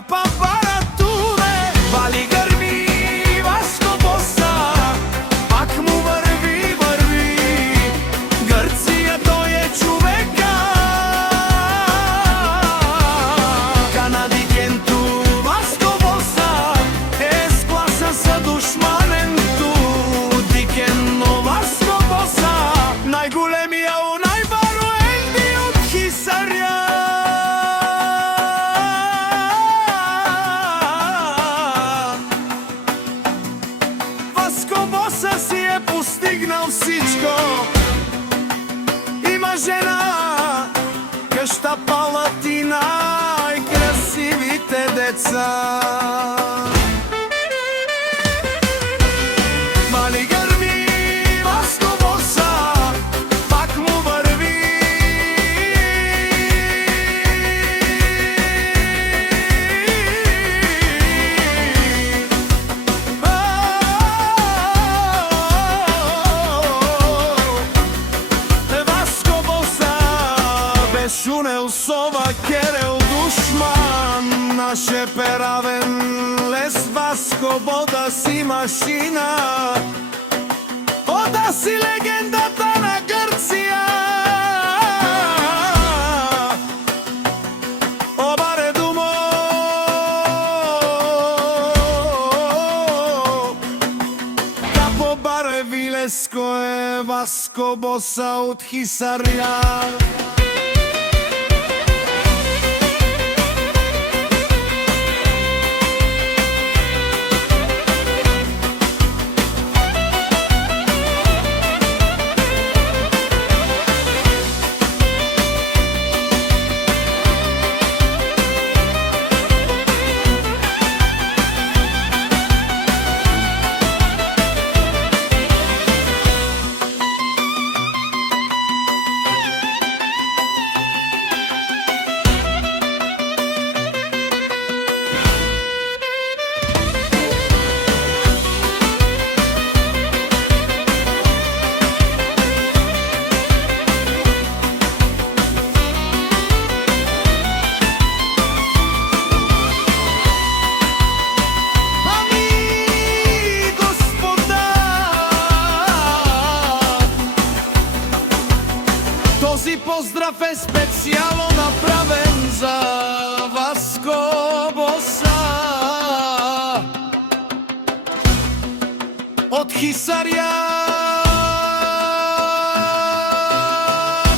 апаратуре, вали грми Васко Боса, пак му върви, Гърция той е човека. Канадикенту Васко Боса е с класа са душманенту, дикенно Васко Боса, най-големия у най-бароенди от Хисаря. Васко Боса си е постигнал всичко. Има жена, къща палатина и красивите деца. Вали гърми Васко Боса, пак му върви. Васко Боса бешунел сова керел душман, наше перавен лес Васко Бода си машина. Бода си легендата на Гърция. Обаре думо Капо баре вилеско е Васко Боса от Хисаря. Този поздрав е специално направен за Васко Боса от Хисаря.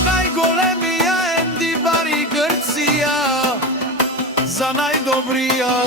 Най-големия ендивари Гърция, за най-добрия